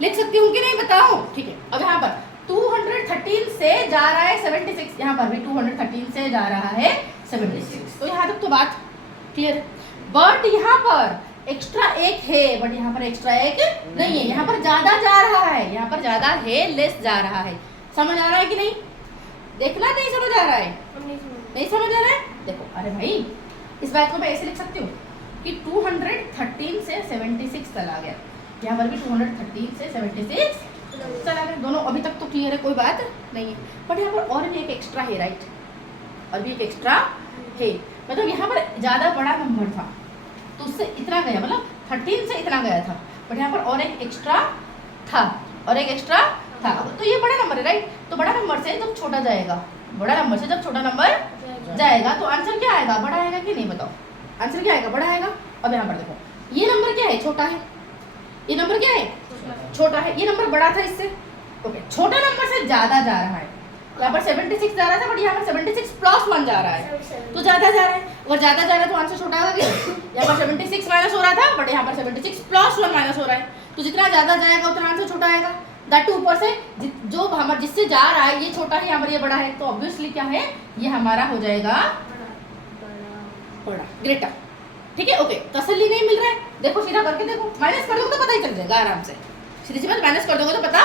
लिख सकती हूँ कि नहीं, बताओ, ठीक है। अब यहाँ पर 213 से जा रहा है 76, यहाँ पर भी 213 से जा रहा है 76, तो यहाँ तक तो बात क्लियर है। बट यहाँ पर एक्स्ट्रा एक है, बट यहाँ पर एक्स्ट्रा एक नहीं है, यहाँ पर ज्यादा जा रहा है, यहाँ पर ज्यादा है, लेस जा रहा है, समझ आ रहा है कि नहीं, देखना, नहीं समझ आ रहा है, नहीं समझ आ रहा है, देखो, अरे भाई इस बात को मैं ऐसे लिख सकती हूँ कि 213 से 76 चला गया, यहाँ पर भी 213 से 76 चला गया, दोनों अभी तक तो क्लियर है, कोई बात नहीं है। बट यहाँ पर और भी एक एक्स्ट्रा है, राइट, और भी एक एक्स्ट्रा है, मतलब यहाँ पर ज़्यादा बड़ा नंबर था तो उससे इतना गया, मतलब 13 से इतना गया था, बट यहाँ पर और एक एक्स्ट्रा था, तो ये बड़ा नंबर है, राइट, तो बड़ा नंबर से जब छोटा जाएगा, बड़ा नंबर से जब छोटा नंबर जाएगा तो आंसर क्या आएगा, बड़ा आएगा कि नहीं, बताओ, आंसर क्या आएगा, बड़ा आएगा। अब यहाँ पर देखो, ये नंबर क्या है, छोटा है, ये नंबर क्या है, छोटा है, ये नंबर बड़ा था इससे, ओके, छोटा नंबर से ज्यादा जा रहा है, यहाँ पर 76 जा रहा था, बट यहाँ पर 76 + 1 जा रहा है, तो ज्यादा जा रहा है, और ज्यादा जा रहा है तो आंसर छोटा होगा, यहाँ पर 76 माइनस हो रहा था, बट यहाँ पर 76 + 1 माइनस हो रहा है, तो जितना ज्यादा जाएगा उतना आंसर छोटा आएगा। दैट ऊपर से जो हमारा जिससे जा रहा है ये छोटा है, यहाँ पर ये बड़ा है, तो ऑब्वियसली क्या है, ये हमारा हो जाएगा बड़ा, ग्रेटर, ठीक है। ओके, तसल्ली नहीं मिल रहा है, देखो सीधा करके देखो, माइनस कर दोगे तो पता ही चल जाएगा आराम से, सीधी सी बात, माइनस कर दोगे तो पता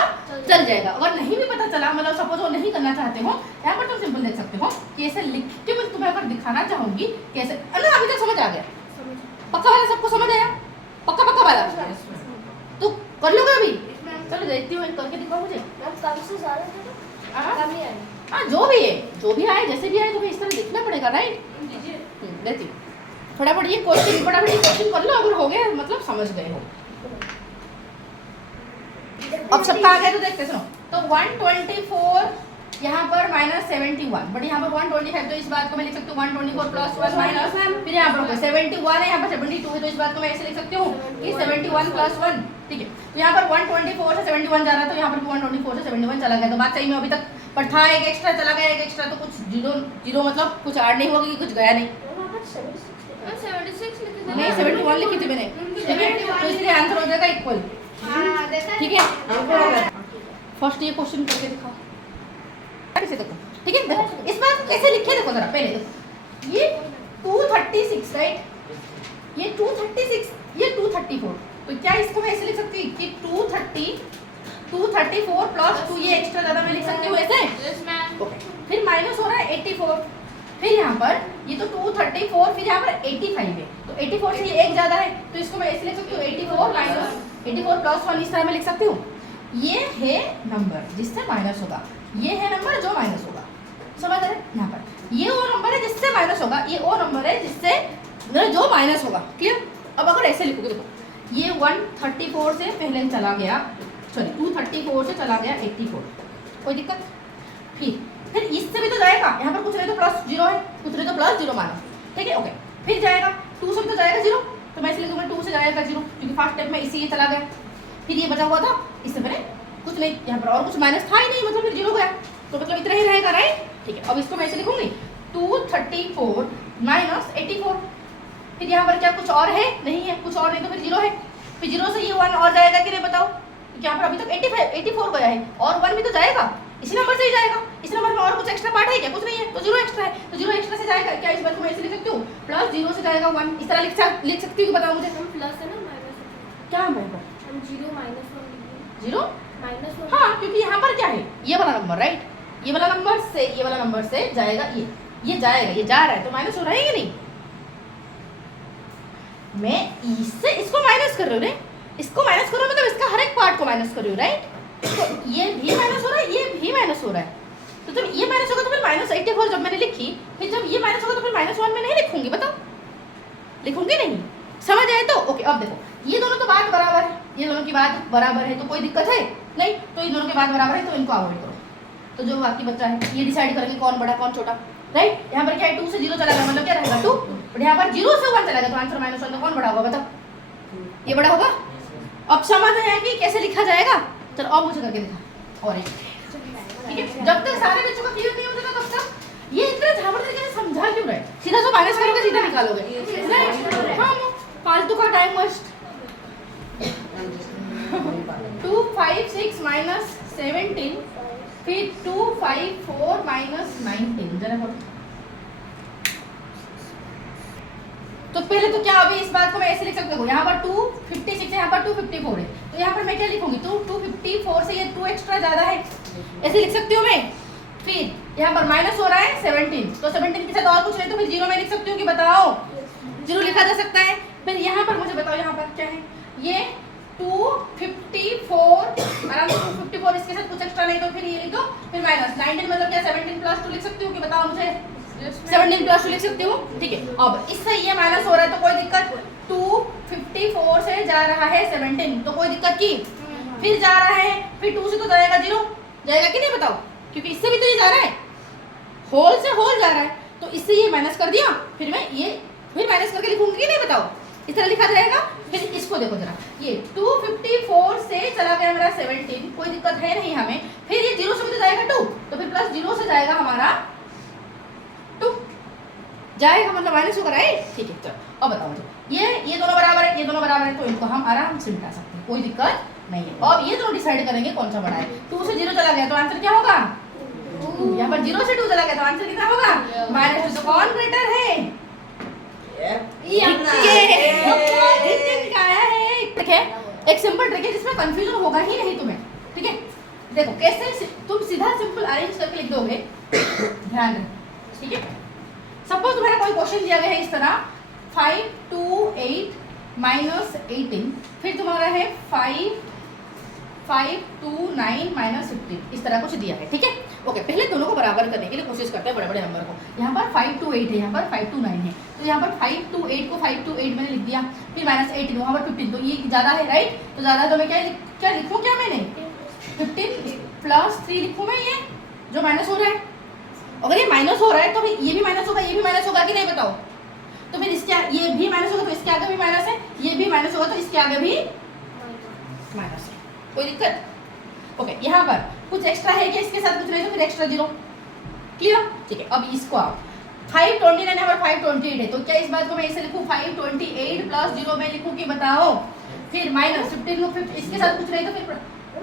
चल जाएगा। अगर नहीं भी पता चला, मतलब सपोज वो नहीं करना चाहते हो, यहाँ पर तुम सिंपल देख सकते हो कि ऐसे लिख के मैं तुम्हें अगर दिखाना चाहूंगी कैसे, ना अभी तक समझ आ गया, पक्का वाला सबको समझ आया, पक्का वाला, तो कर लोगे अभी, चलो देखती हूँ, करके दिखाओ मुझे, हाँ जो भी आए जैसे भी आए तुम्हें इस तरह देखना पड़ेगा, राइट, देती हूँ, फटाफट ये क्वेश्चन कर लो, अगर हो गया मतलब समझ गए हो। अब सबका आ गया तो देखते सुनो, तो 124 यहाँ पर -71, बट यहाँ पर 125, तो इस बात को मैं लिख सकती हूँ 124 + 1 माइनस, फिर यहाँ पर 71 है, यहाँ पर 72 है, तो इस बात को मैं ऐसे लिख सकती हूँ कि 71 + 1, ठीक है। तो यहाँ पर 124 से 71 जा रहा था, तो यहाँ पर 124 से 71 चला गया, तो बात सही में अभी तक, पर था एक एक्स्ट्रा, चला गया एक एक्स्ट्रा, तो कुछ जीरो मतलब कुछ ऐड नहीं होगा, कुछ गया नहीं, 71 लिखी थी मैंने, ठीक है, तो इसलिए आंसर हो जाएगा इक्वल, ठीक है। फर्स्ट ये क्वेश्चन करके दिखाओ, कैसे देखो, ठीक है, देखो इस बात को कैसे लिखे, देखो जरा पहले देखो, ये 236, राइट, ये 236, ये 234, तो क्या इसको मैं ऐसे लिख सकती हूँ कि 234 + 2, ये एक्स्ट्रा ज्यादा मैं लिख सकती हूँ ऐसे, ओके, फिर माइनस हो रहा है 84, फिर यहाँ पर ये तो 234, फिर यहाँ पर 85 है, तो 84 से ये एक ज्यादा है, तो इसको मैं ऐसे लिख सकती हूँ 84 + 1, इस तरह मैं लिख सकती हूँ। ये है नंबर जिससे माइनस होगा, ये है नंबर जो माइनस होगा, समझ रहे, यहाँ पर ये वो नंबर है जिससे माइनस होगा, ये वो नंबर है जिससे जो माइनस होगा, क्लियर। अब अगर ऐसे लिखोगे, देखो ये 134 से पहले चला गया, सॉरी 234 से चला गया 84, कोई दिक्कत, फिर इससे भी तो जाएगा, यहाँ पर कुछ नहीं तो +0 है, कुछ नहीं तो +0 मानो, ठीक है, ओके, फिर जाएगा 2 से भी तो जाएगा 0, तो मैं इसलिए लिखूंगा 2 से जाएगा 0, क्योंकि फर्स्ट स्टेप में इसी ये चला गया, फिर ये बचा हुआ था, इससे मैंने कुछ नहीं, यहाँ पर और कुछ माइनस था ही नहीं, मतलब फिर 0 गया, तो मतलब इतना ही रहेगा, राइट, ठीक है। अब इसको मैं ऐसे लिखूंगी 234 - 84, फिर यहाँ पर क्या कुछ और है, नहीं है, कुछ और नहीं तो फिर 0 है, फिर 0 से ये 1 और जाएगा कि नहीं बताओ, यहाँ पर अभी तक 84 गया है, और 1 भी तो जाएगा, इसी नंबर से ही जाएगा, इस नंबर में और कुछ एक्स्ट्रा पार्ट है क्या, कुछ नहीं है, तो 0 एक्स्ट्रा है, तो 0 एक्स्ट्रा से जाएगा, क्या इस बात को मैं ऐसे लिख सकती हूँ +0 से जाएगा 1, इस तरह लिख सकती हूँ, बताओ मुझे, प्लस है ना माइनस, क्या है, 0 - 1 0 -1, हाँ, क्योंकि यहाँ पर क्या है, ये वाला नंबर, राइट, ये वाला नंबर से ये वाला नंबर से जाएगा ये जाएगा, ये जा रहा है तो माइनस हो रहा है कि नहीं? मैं इससे इसको माइनस कर रही हूँ रे, इसको माइनस कर रहा हूँ मतलब इसका हर एक पार्ट को माइनस कर रही हूँ, राइट? तो ये भी माइनस हो रहा है, ये भी माइनस हो रहा है, तो जब ये माइनस होगा तो फिर -84 जब मैंने लिखी, फिर जब ये माइनस होगा तो फिर -1 में नहीं लिखूंगी, बताओ लिखूंगी नहीं? समझ आए तो? ओके, अब देखो ये दोनों तो बात बराबर है, ये दोनों की बात बराबर है तो कोई दिक्कत है नहीं, तो इन दोनों की बात बराबर है तो इनको अवॉइड करो। तो जो बाकी बच्चा है ये डिसाइड करेंगे कौन बड़ा कौन छोटा, राइट? यहाँ पर क्या है 2 से 0 चला गया मतलब क्या रहेगा 2, और यहाँ पर 0 से 1 चला गया तो आंसर -1, तो कौन बड़ा होगा बताओ? ये बड़ा होगा। अब समझ है कि कैसे लिखा जाएगा? चलो अब मुझे करके दिखा। और ठीक है, जब तक सारे बच्चों का क्लियर नहीं हो जाता तब तक ये इतना झाबड़ तरीके से समझा क्यों रहे? सीधा जो माइनस करोगे सीधा निकालोगे। हाँ, फालतू का टाइम वेस्ट। 2 5 6 -17 फिर 2 5 4 -19 जरा बोलो। तो पहले तो क्या अभी इस बात को मैं ऐसे लिख सकती हूँ, यहाँ पर 256 है, यहाँ पर 254 है, तो यहाँ पर मैं क्या लिखूंगी? तो 254 से ये 2 एक्स्ट्रा ज्यादा है, ऐसे लिख सकती हूँ मैं। फिर यहाँ पर माइनस हो रहा है 17, तो 17 के साथ और कुछ नहीं तो फिर 0 में लिख सकती हूँ कि बताओ? 0 लिखा जा सकता है। फिर यहाँ पर मुझे बताओ यहाँ पर क्या है? ये 254 आराम से 254, इसके साथ कुछ एक्स्ट्रा नहीं तो फिर ये लिख दो, फिर -19 मतलब क्या 17 + 2 लिख सकती हूँ कि बताओ मुझे? 17 + 2 लिख सकती हूँ, ठीक है। अब इससे ये माइनस हो रहा है तो कोई दिक्कत? 254 से जा रहा है 17 तो कोई दिक्कत की? फिर जा रहा है, फिर 2 से तो जाएगा 0, जाएगा कि नहीं बताओ? क्योंकि इससे भी तो ये जा रहा है, होल से होल जा रहा है, तो इससे ये माइनस कर दिया, फिर मैं ये फिर माइनस करके लिखूंगी कि नहीं बताओ? इस तरह लिखा जाएगा। फिर इसको देखो जरा, ये 254 से चला गया मेरा 17, कोई दिक्कत है नहीं हमें। फिर ये 0 से भी तो जाएगा 2, तो फिर +0 से जाएगा हमारा 2 जाएगा मतलब माइनस होगा, राइट? ठीक है, चलो अब बताओ मुझे ये दोनों बराबर है, ये दोनों बराबर है, तो इनको हम आराम से मिटा सकते हैं, कोई दिक्कत नहीं है। अब ये दोनों डिसाइड करेंगे कौन सा बड़ा है। 2 से 0 चला गया तो आंसर क्या होगा? 2। यहाँ पर 0 से 2 चला गया तो आंसर कितना होगा? -2। तो कौन ग्रेटर है? एक सिंपल ट्रिक है जिसमें कंफ्यूजन होगा ही नहीं तुम्हें, ठीक है? देखो कैसे तुम सीधा सिंपल अरेंज करके लिख दोगे, ध्यान रखो, ठीक है? सपोज तुम्हारा कोई क्वेश्चन दिया गया है इस तरह 5 2 8 -18, फिर तुम्हारा है 5 5 2 9 -15, इस तरह कुछ दिया है, ठीक है? ओके, पहले दोनों को बराबर करने के लिए कोशिश करते हैं बड़े बड़े नंबर को। यहाँ पर 5 2 8 है, यहाँ पर 5 2 9 है, तो यहाँ पर 5 2 8 को 5 2 8 मैंने लिख दिया, फिर -18 वहाँ पर 15, तो ये ज़्यादा है, राइट? तो ज़्यादा तो मैं क्या लिखूँ क्या मैंने? 15 + 3 लिखूँ मैं, ये जो माइनस हो रहा है। अगर ये माइनस हो रहा है तो फिर ये भी माइनस होगा, ये भी माइनस होगा कि नहीं बताओ? तो फिर इसके ये भी माइनस होगा तो इसके आगे भी माइनस है, ये भी माइनस होगा तो इसके आगे भी माइनस है, कोई दिक्कत? ओके, यहाँ पर कुछ एक्स्ट्रा है कि इसके साथ कुछ नहीं तो फिर एक्स्ट्रा 0, क्लियर? ठीक है, अब इसको आओ 529 यहाँ पर 528 है, तो क्या इस बात को मैं ऐसे लिखूँ 528 + 0 में लिखूँ कि बताओ? फिर -15 लो, फिर इसके साथ कुछ नहीं तो फिर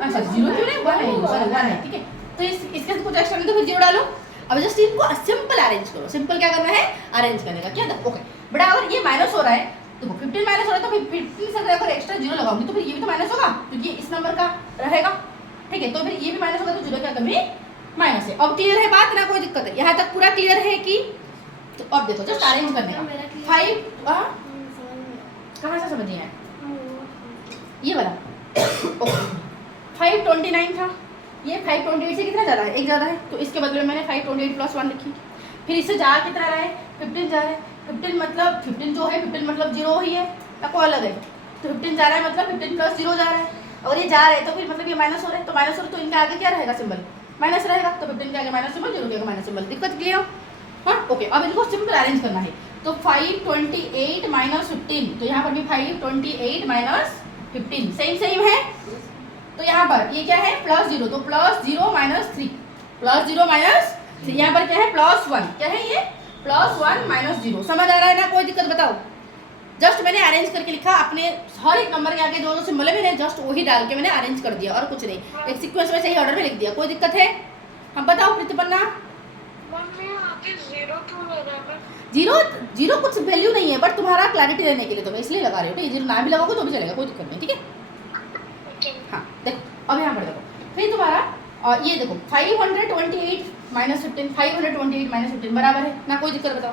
अच्छा 0 क्यों नहीं, 1 है, ठीक है? तो इसके साथ कुछ एक्स्ट्रा नहीं तो फिर 0 डालो। अब जस्ट इनको सिंपल अरेंज करो। सिंपल क्या करना है? अरेंज करने का। क्या? ओके बेटा, अगर ये माइनस हो रहा है देखो 15 माइनस हो रहा है तो फिर 15 से अगर एक्स्ट्रा 0 लगाऊंगी तो फिर ये भी तो माइनस होगा क्योंकि इस नंबर का रहेगा, ठीक है? तो फिर ये भी माइनस होगा तो 0 क्या कभी माइनस है। अब क्लियर है बात ना? कोई दिक्कत है यहाँ तक? पूरा क्लियर है कि? तो अब देखो जस्ट अरेंज करने का 5 कहाँ से समझिए हैं ये वाला ओके 529 था, ये 528 से कितना ज़्यादा है? एक ज़्यादा है, तो इसके बदले में मैंने 528 + 1 लिखी। फिर इससे जा कितना रहा है? 15 जा रहा है। 15 मतलब 15 जो है 15 मतलब 0 ही है या कोई अलग है? तो 15 जा रहा है मतलब 15 + 0 जा रहा है, और ये जा रहा है तो फिर मतलब ये माइनस हो रहा है, तो माइनस हो रहा है तो इनके आगे क्या रहेगा? सिंबल माइनस रहेगा, तो 15 के आगे माइनस सिंबल, 0 के आगे माइनस सिंबल। दिक्कत क्लियर? हाँ ओके। अब इनको सिंपल अरेंज करना है, तो 528 - 15, तो यहाँ पर भी 528 - 15 सेम है। तो यहाँ पर ये क्या है? +0, तो +0 - 3 +0 - 3, यहाँ पर क्या है? +1, क्या है ये? +1 - 0। समझ आ रहा है ना? कोई दिक्कत बताओ? जस्ट मैंने अरेंज करके लिखा, अपने हर एक नंबर के आगे जो सिंबल है मैंने जस्ट वही डाल के मैंने अरेंज कर दिया और कुछ नहीं, एक सीक्वेंस में सही ऑर्डर में लिख दिया। कोई दिक्कत है? हम बताओ प्रतिपन्ना। 0 कुछ वैल्यू नहीं है, बट तुम्हारा क्लैरिटी देने के लिए तो मैं इसलिए लगा रही हूँ। 0 ना भी लगाओगे तो भी चलेगा, कोई दिक्कत नहीं, ठीक है? हाँ देखो अब यहाँ पर देखो, फिर तुम्हारा और ये देखो 528 माइनस 15, 528 माइनस 15 बराबर है ना, कोई दिक्कत बताओ,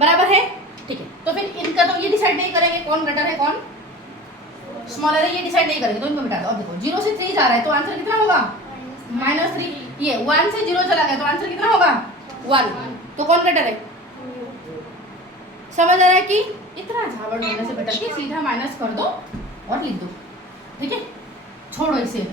बराबर है, ठीक है। तो फिर इनका तो ये डिसाइड नहीं करेंगे कौन ग्रेटर है कौन स्मॉलर है, ये डिसाइड नहीं करेंगे, तो इनको मिटा दो। अब देखो 0 से 3 जा रहा है तो आंसर कितना होगा -3, ये 1 से 0 चला गया तो आंसर कितना होगा 1, तो कौन ग्रेटर है, समझ आ रहा है कि इतना झावड़ होने से बेटर कि सीधा माइनस कर दो और लिख दो, ठीक है, छोड़ो इसे।